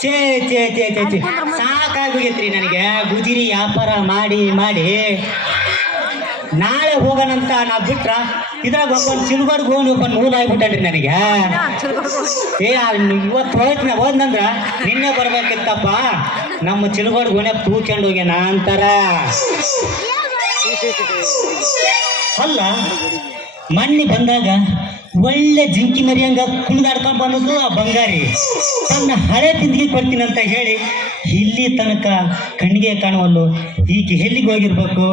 ಛೇ ಛೇ ಛೇ ಛೇ ಛೇ. ಸಾಕಾಗೋಗೈತ್ರಿ ನನಗೆ. ಗುಜಿರಿ ವ್ಯಾಪಾರ ಮಾಡಿ ಮಾಡಿ. ನಾಳೆ ಹೋಗೋಣಂತ ನಾ ಬಿಟ್ರ? ಇದ್ರಾಗ ಒಬ್ಬನ್ ಚಿಲ್ಗಡ್ ಗೋನ್ ಒಬ್ಬ ನೂಲ್ ಆಗ್ಬಿಟ್ಟನ್ರಿ ನನಗೆ. ಏ ಇವತ್ತು ಪ್ರಯತ್ನ ಹೋದ್ನಂದ್ರ ನಿನ್ನೆ ಬರ್ಬೇಕಿತ್ತಪ್ಪ. ನಮ್ಮ ಚಿಲ್ಗಡ್ ಗೋನೆ ತೂಚಂಡ್ ಹೋಗ್ಯಾನ ಅಂತಾರ. ಅಲ್ಲ ಮಣ್ಣಿ ಬಂದಾಗ ಒಳ್ಳೆ ಜಿಂಕಿ ಮರಿಯಂಗ ಕುಣಿದಾಡ್ಕೊಂಡ್ ಬಂದದ್ದು ಆ ಬಂಗಾರಿ. ತನ್ನ ಹಳೆ ತಿಂದಿಗೆ ಕೊಡ್ತೀನಿ ಅಂತ ಹೇಳಿ ಇಲ್ಲಿ ತನಕ ಕಣ್ಣಿಗೆ ಕಾಣುವಲ್ಲು, ಈಕೆ ಎಲ್ಲಿಗೆ ಹೋಗಿರ್ಬೇಕು?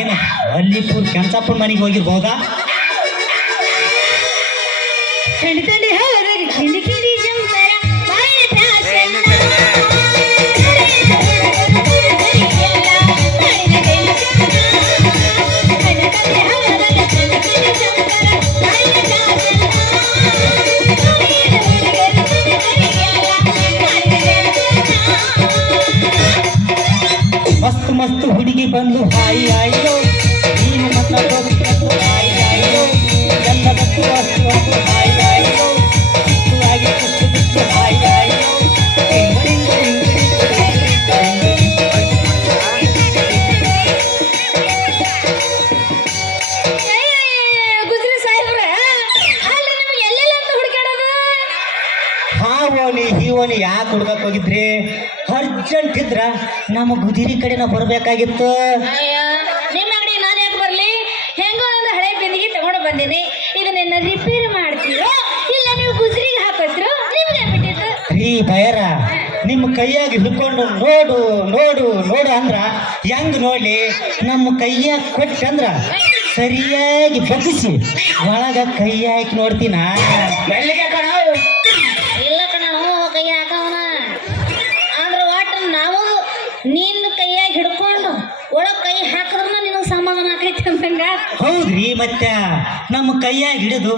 ಏನು ಅಲ್ಲಿಪುರ್ ಕೆಂಚಪ್ಪ ಮನೆಗೆ ಹೋಗಿರ್ಬೋದಾ? ಮಸ್ತ್ ಹುಡುಗಿ ಬಂದು ಹಾಯಿ ಆಯಿತು ನೀನು ಮತ್ತ ಹಾಯಿ ಆಯ್ತು ಎಲ್ಲದಕ್ಕೂ ಅಷ್ಟು ಅಂತ ಹುಡುಕಾಡೋದು ಹಾವೋನಿ ಹೀವೋನಿ ಯಾಕೆ ಹುಡ್ಕಕ್ ಹೋಗಿದ್ರಿ ಅರ್ಜೆಂಟ್ ಇದ್ರ ನಮ್ಮ ಗುದಿರಿ ಕಡೆ ನಾವು ಬರಬೇಕಾಗಿತ್ತು. ನಿಮ್ಮ ಅಂಗಡಿ ನಾನು ಯಾಕೆ ಬರಲಿ? ಹೆಂಗೋ ಒಂದು ಹಳೆ ಬಿಂದಿಗೆ ತಗೊಂಡು ಬಂದೀನಿ. ಇದನ್ನ ರಿಪೇರಿ ಮಾಡ್ತೀರೋ ಇಲ್ಲ ನೀವು ಗುಜರಿಗೆ ಹಾಕಿದ್ರು ನಿಮ್ಗೆ ಬಿಟ್ಟಿದ್ದು ರೀ ಭಯರ ನಿಮ್ಮ ಕೈಯಾಗ ಹಿಡ್ಕೊಂಡು ನೋಡು ನೋಡು ನೋಡು ಅಂದ್ರ ಹೆಂಗ್ ನೋಡಿ ನಮ್ಮ ಕೈಯಾಗ ಕೊಟ್ಟಂದ್ರ ಸರಿಯಾಗಿ ಬಗ್ಗಿಸಿ ಒಳಗ ಕೈ ಹಾಕಿ ನೋಡ್ತೀನ? ನಿನ್ನ ಕೈಯಾಗಿ ಹಿಡ್ಕೊಂಡು ಒಳಗೆ ಕೈ ಹಾಕಿದ್ರೆ ನಿನಗೆ ಸಮಾಧಾನ ಆಕೈತಿ ಅಂದಂಗ? ಹೌದ್ರಿ ಮತ್ತೆ ನಮ್ಮ ಕೈಯಾಗ ಹಿಡಿದು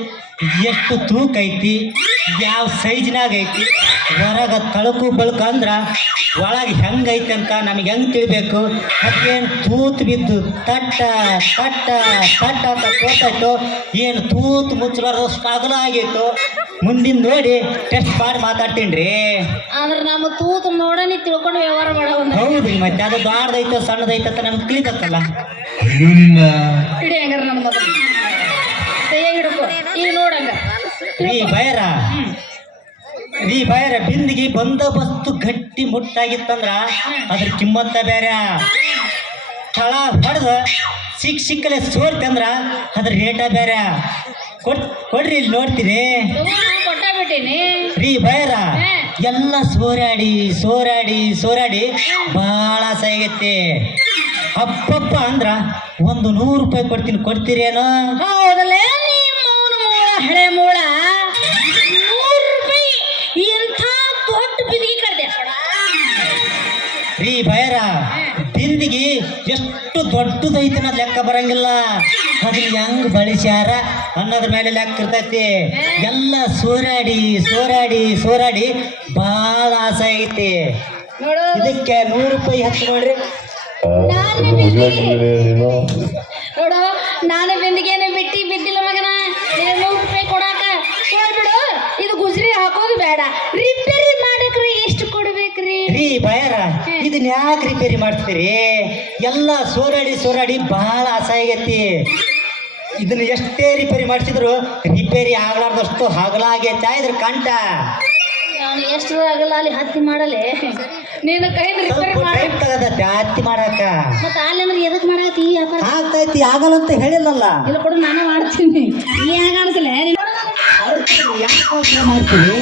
ಎಷ್ಟು ತೂಕ ಐತಿ, ಯಾವ ಸೈಜ್ನಾಗ ಐತಿ, ಹೊರಗ ತಳಕು ಬಳಕ ಅಂದ್ರ ಒಳಗೆ ಹೆಂಗೈತಿ ಅಂತ ನಮಗೆ ಹೆಂಗ್ ತಿಳಿಬೇಕು? ಅದೇನು ತೂತ್ ಬಿದ್ದು ತಟ್ಟ ತಟ್ಟ ತಟ್ಟ ಅಂತ ತೋತಾಯ್ತು ಏನು ತೂತ್ ಮುಚ್ಚಲಾರ್ದಷ್ಟು ಅಗಲ ಆಗೈತು ಮುಂದಿನ ನೋಡಿ ಟೆಸ್ಟ್ ಮಾಡಿ ಮಾತಾಡ್ತೀನಿ ರೀ. ಅಂದ್ರೆ ನಮ್ಮ ತೂತ ನೋಡನಿ ತಿಳ್ಕೊಂಡು ವ್ಯವಹಾರ ಮಾಡೋಣ ಹೌದು ಮತ್ತೆ ಅದು ಬಾರ್ದೈತ ಸಣ್ಣದೈತ ನಮ್ಗೆ ತಿಳಿದತ್ತಲ್ಲ ಈ ನಿನ್ನ ಹಿಡಿ ಹಂಗಾರ ನನ್ನ ಮೊದಲು ಕೈಯಾಗಿ ಹಿಡ್ಕೊ. ಈಗ ನೋಡಂಗ ರೀ ಬಯರ ರೀ ಬಯರ ಬಿಂದಿಗೆ ಬಂದೋಬಸ್ತು ಗಟ್ಟಿ ಮುಟ್ಟಾಗಿತ್ತಂದ್ರ ಅದ್ರ ಕಿಮ್ಮತ್ತ ಬೇರೆ ಸ್ಥಳ ಹೊಡೆದ ಸಿಕ್ ಸಿಕ್ಕಲೆ ಸೋರ್ತಂದ್ರ ಅದ್ರ ರೇಟ ಬೇರೆ ಕೊಟ್ ಕೊಡ್ರಿ ಇಲ್ಲಿ ನೋಡ್ತೀನಿ. ಫ್ರೀ ಬಿಟ್ಟೀನಿ ರೀ ಬಯರ ಎಲ್ಲ ಸೋರಾಡಿ ಸೋರಾಡಿ ಸೋರಾಡಿ ಬಹಳ ಆಗೈತಿ ಅಪ್ಪಪ್ಪ ಅಂದ್ರ ಒಂದು ನೂರು ರೂಪಾಯಿ ಕೊಡ್ತೀನಿ ಕೊಡ್ತೀರೇನೋ? ಹೌದಲ್ಲ ನಿಮ್ಮ ಮೂಳ ಹಳೆ ಮೂಳ ನೂರು ರೂಪಾಯಿ ಇಂಥ ದೊಡ್ಡ ಬಿದಿಗೆ ಕಡ್ದೆ ರೀ ಬಯರ ಬಿಂದಿಗೆ ಎಷ್ಟು ದೊಡ್ಡದೈತೆ ಅನ್ನೋದು ಲೆಕ್ಕ ಬರಂಗಿಲ್ಲ. ಅದನ್ನ ಹೆಂಗ್ ಬಳಸ್ಯಾರ ಅನ್ನೋದ್ರ ಮೇಲೆ ಲೆಕ್ಕ ಇರ್ತೈತಿ. ಎಲ್ಲ ಸೋರಾಡಿ ಸೋರಾಡಿ ಸೋರಾಡಿ ಬಹಳ ಆಸೆ ಐತಿ. ಇದಕ್ಕೆ ನೂರು ರೂಪಾಯಿ ಹತ್ತು ನೋಡ್ರಿ. ನೋಡು ನಾನು ಬಿಂದಿಗೆನೆ ಬಿಟ್ಟಿ ಬಿದ್ದಿಲ್ಲ ಮಗನ. ನೂರು ರೂಪಾಯಿ ಕೊಡಾಕ. ಬಿಡು. ಇದು ಗುಜ್ರಿ ಹಾಕೋದು ಬೇಡ. ರಿಪೇರಿ ಮಾಡಕ್ರಿ ಎಷ್ಟು ಕೊಡ್ಬೇಕ್ರಿ? ರೀ ಭಯರ ಇದನ್ನ ಯಾಕೆ ರಿಪೇರಿ ಮಾಡ್ತೀರಿ? ಎಲ್ಲ ಸೋರಾಡಿ ಸೋರಾಡಿ ಬಹಳ ಆಸೆ ಆಗೈತಿ. ಇದನ್ನ ಎಷ್ಟೇ ರಿಪೇರಿ ಮಾಡಿಸಿದ್ರು ರಿಪೇರಿ ಆಗ್ಲಾರ್ದಷ್ಟು ಹಗಲಾಗೈತಾ ಇದ್ರ ಕಂಠ ನಾನು ಎಷ್ಟು ಆಗಲ್ಲ ಅಲ್ಲಿ ಹತ್ತಿ ಮಾಡಲೆ. ನೀನು ಕೈ ರಿಪೇರಿ ಮಾಡಿ. ತಗದತ್ತೆ ಹತ್ತಿ ಮಾಡಾಕ ಮತ್ತೆ ಅಲ್ಲಿ ಅಂದ್ರೆ ಎದಕ್ ಮಾಡಾಕತ್ತಿ ಈ ವ್ಯಾಪಾರ? ಆಗ್ತೈತಿ ಆಗಲ್ಲ ಅಂತ ಹೇಳಿಲ್ಲಲ್ಲ. ಇಲ್ಲ ಕೊಡು ನಾನು ಮಾಡ್ತೀನಿ. ಈ ಅನ್ಸಲ್ಲ ಯಾಕೆ ಮಾಡ್ತೀವಿ